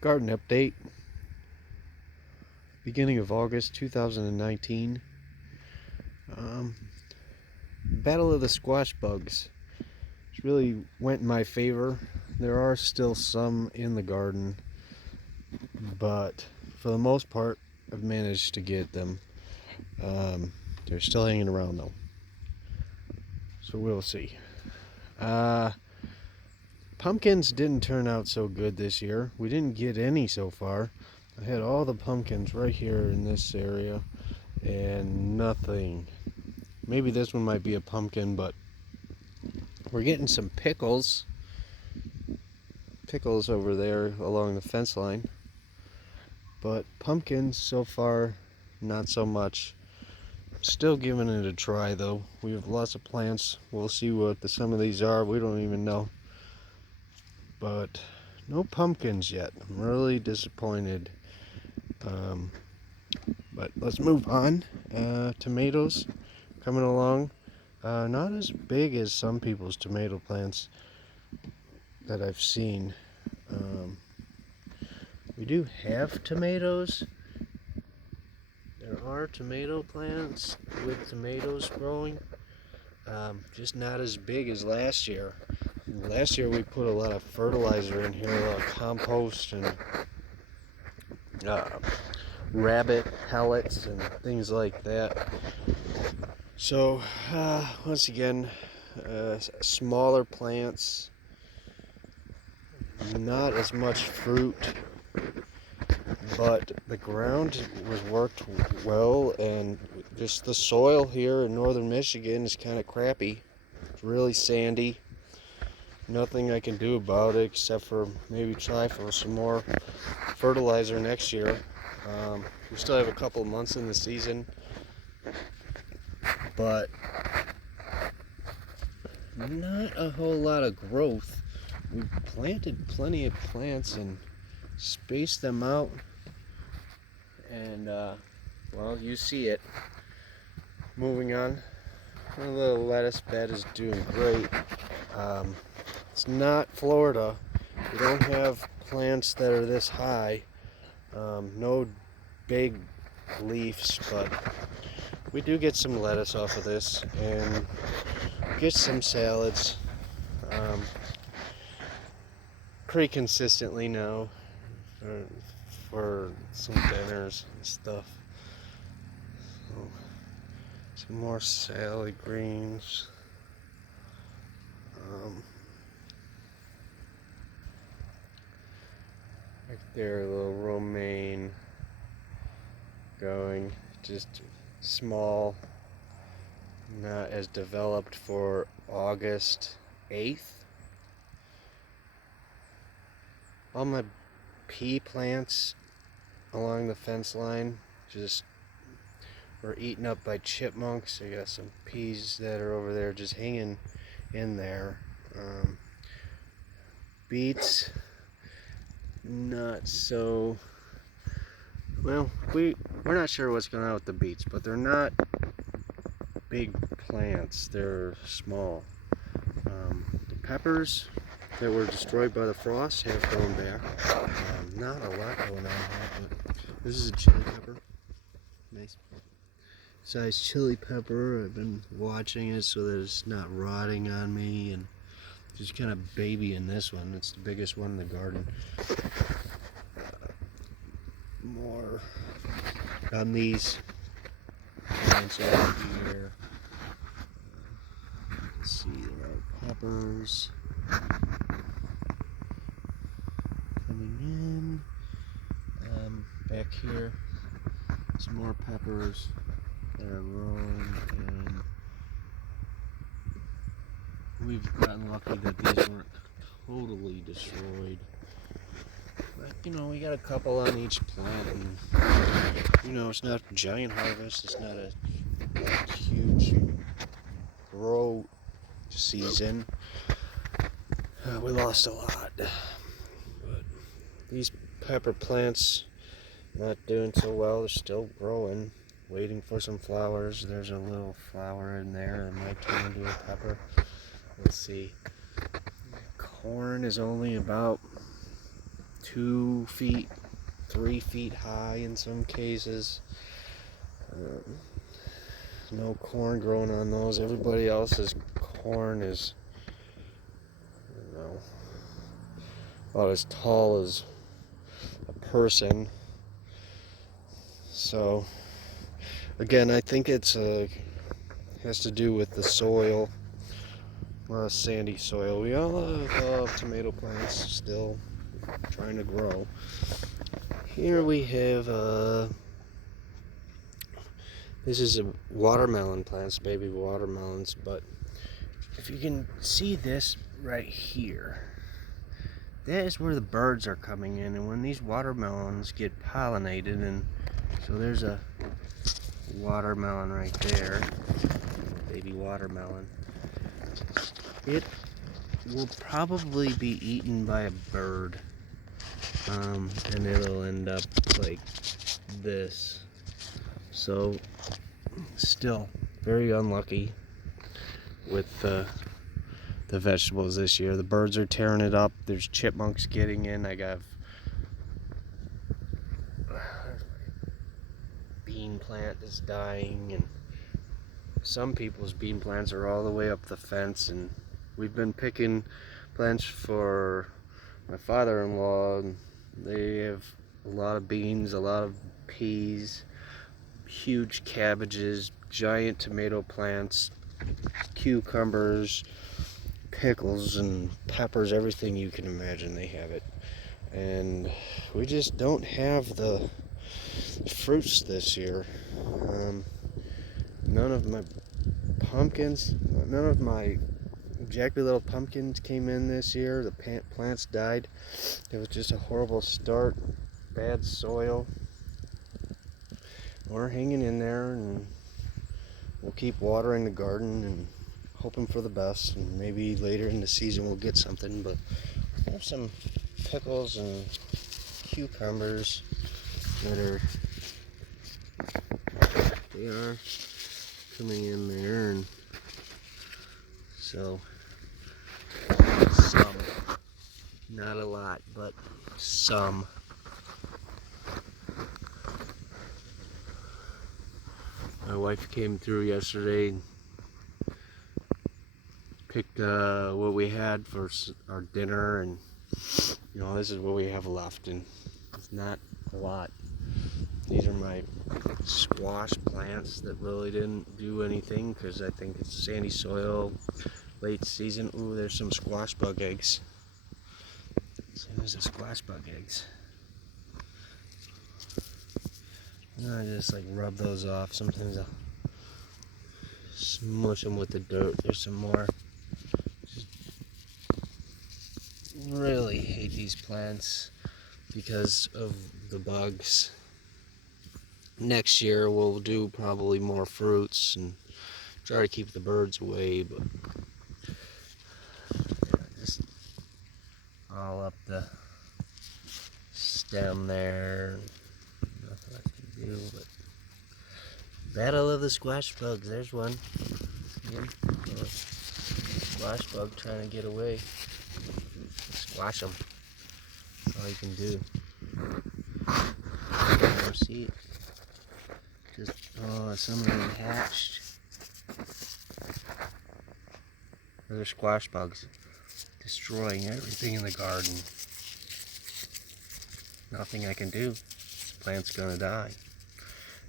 Garden update, beginning of August 2019. Um, Battle of the squash bugs. It really went in my favor. There are still some in the garden, but for the most part, I've managed to get them. They're still hanging around though, so we'll see. Uh, Pumpkins didn't turn out so good this year. We didn't get any so far. I had all the pumpkins right here in this area, and nothing. Maybe this one might be a pumpkin, but we're getting some pickles. Pickles over there along the fence line. But pumpkins so far, not so much. Still giving it a try though. We have lots of plants. We'll see what some of these are. We don't even know. But no pumpkins yet. I'm really disappointed. But let's move on. Tomatoes coming along. Not as big as some people's tomato plants that I've seen. We do have tomatoes. There are tomato plants with tomatoes growing, just not as big as last year. Last year we put a lot of fertilizer in here, a lot of compost and rabbit pellets and things like that. So once again, smaller plants, not as much fruit, but the ground was worked well, and just the soil here in northern Michigan is kind of crappy. It's really sandy. Nothing I can do about it except for maybe try for some more fertilizer next year. We still have a couple of months in the season, but not a whole lot of growth. We planted plenty of plants and spaced them out, and well, you see it. Moving on, the little lettuce bed is doing great. It's not Florida. We don't have plants that are this high. No big leaves, but we do get some lettuce off of this and get some salads pretty consistently now for some dinners and stuff. So, some more salad greens. Right there, a little romaine going, just small, not as developed for August 8th. All my pea plants along the fence line just were eaten up by chipmunks. I got some peas that are over there just hanging in there. Beets, not so well. We're not sure what's going on with the beets, but they're not big plants. They're small. The peppers that were destroyed by the frost have grown back. Not a lot going on here, but this is a chili pepper. Nice size chili pepper. I've been watching it so that it's not rotting on me, and just kind of babying this one. It's the biggest one in the garden. More on these plants over here. Let's see, there are peppers coming in. Back here, some more peppers that are growing, and we've gotten lucky that these weren't totally destroyed. But you know, we got a couple on each plant, and you know, it's not a giant harvest. It's not a huge grow season. We lost a lot, but these pepper plants not doing so well. They're still growing, waiting for some flowers. There's a little flower in there. It might turn into a pepper. We'll see. Corn is only about 2 feet, 3 feet high in some cases. No corn growing on those. Everybody else's corn is, you know, about as tall as a person. So again, I think it's has to do with the soil. Sandy soil. We all have tomato plants still trying to grow. Here we have this is a watermelon plants, baby watermelons, but if you can see this right here, that is where the birds are coming in, and when these watermelons get pollinated, and so there's a watermelon right there, baby watermelon, it will probably be eaten by a bird, and it'll end up like this. So still very unlucky with the vegetables this year. The birds are tearing it up. There's chipmunks getting in. I got bean plant is dying, and some people's bean plants are all the way up the fence, and we've been picking plants for my father-in-law. They have a lot of beans, a lot of peas, huge cabbages, giant tomato plants, cucumbers, pickles, and peppers, everything you can imagine, they have it. And we just don't have the fruits this year. None of my pumpkins, none of my Jagged Little pumpkins came in this year. The plants died. It was just a horrible start, bad soil. We're hanging in there, and we'll keep watering the garden and hoping for the best, and maybe later in the season we'll get something. But I have some pickles and cucumbers that are coming in there, and so some, not a lot, but some. My wife came through yesterday and picked what we had for our dinner, and you know, this is what we have left, and it's not a lot. These are my squash plants that really didn't do anything because I think it's sandy soil, late season. Ooh, there's some squash bug eggs. So there's the squash bug eggs. And I just like rub those off. Sometimes I'll smush them with the dirt. There's some more. Just really hate these plants because of the bugs. Next year we'll do probably more fruits and try to keep the birds away, but just all up the stem there. Nothing I can do, but battle of the squash bugs. There's one. See him? Squash bug trying to get away. Squash them. That's all you can do. Never see it. Just, oh, some of them hatched. They're squash bugs destroying everything in the garden. Nothing I can do. This plant's gonna die.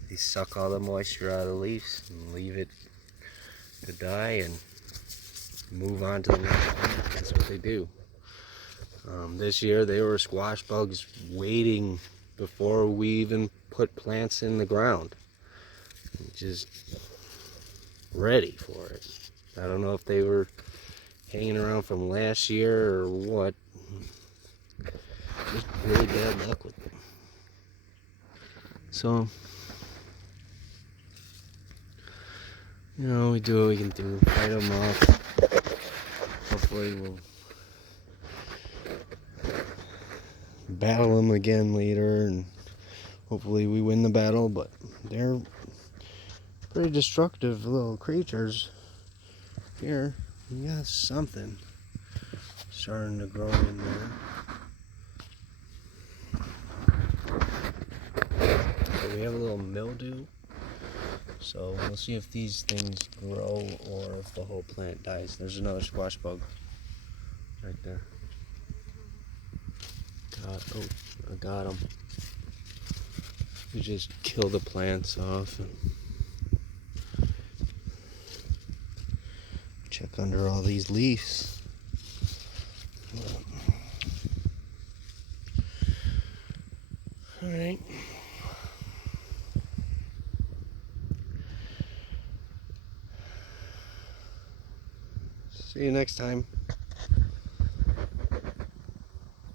They suck all the moisture out of the leaves and leave it to die and move on to the next plant. That's what they do. This year they were squash bugs waiting before we even put plants in the ground. Just ready for it. I don't know if they were hanging around from last year or what. Just really bad luck with them. So, you know, we do what we can do. Fight them off. Hopefully we'll battle them again later, and hopefully we win the battle, but they're pretty destructive little creatures. Here, we got something starting to grow in there. we have a little mildew. So we'll see if these things grow or if the whole plant dies. There's another squash bug right there. Oh, I got him. We just kill the plants off and check under all these leaves. All right. See you next time.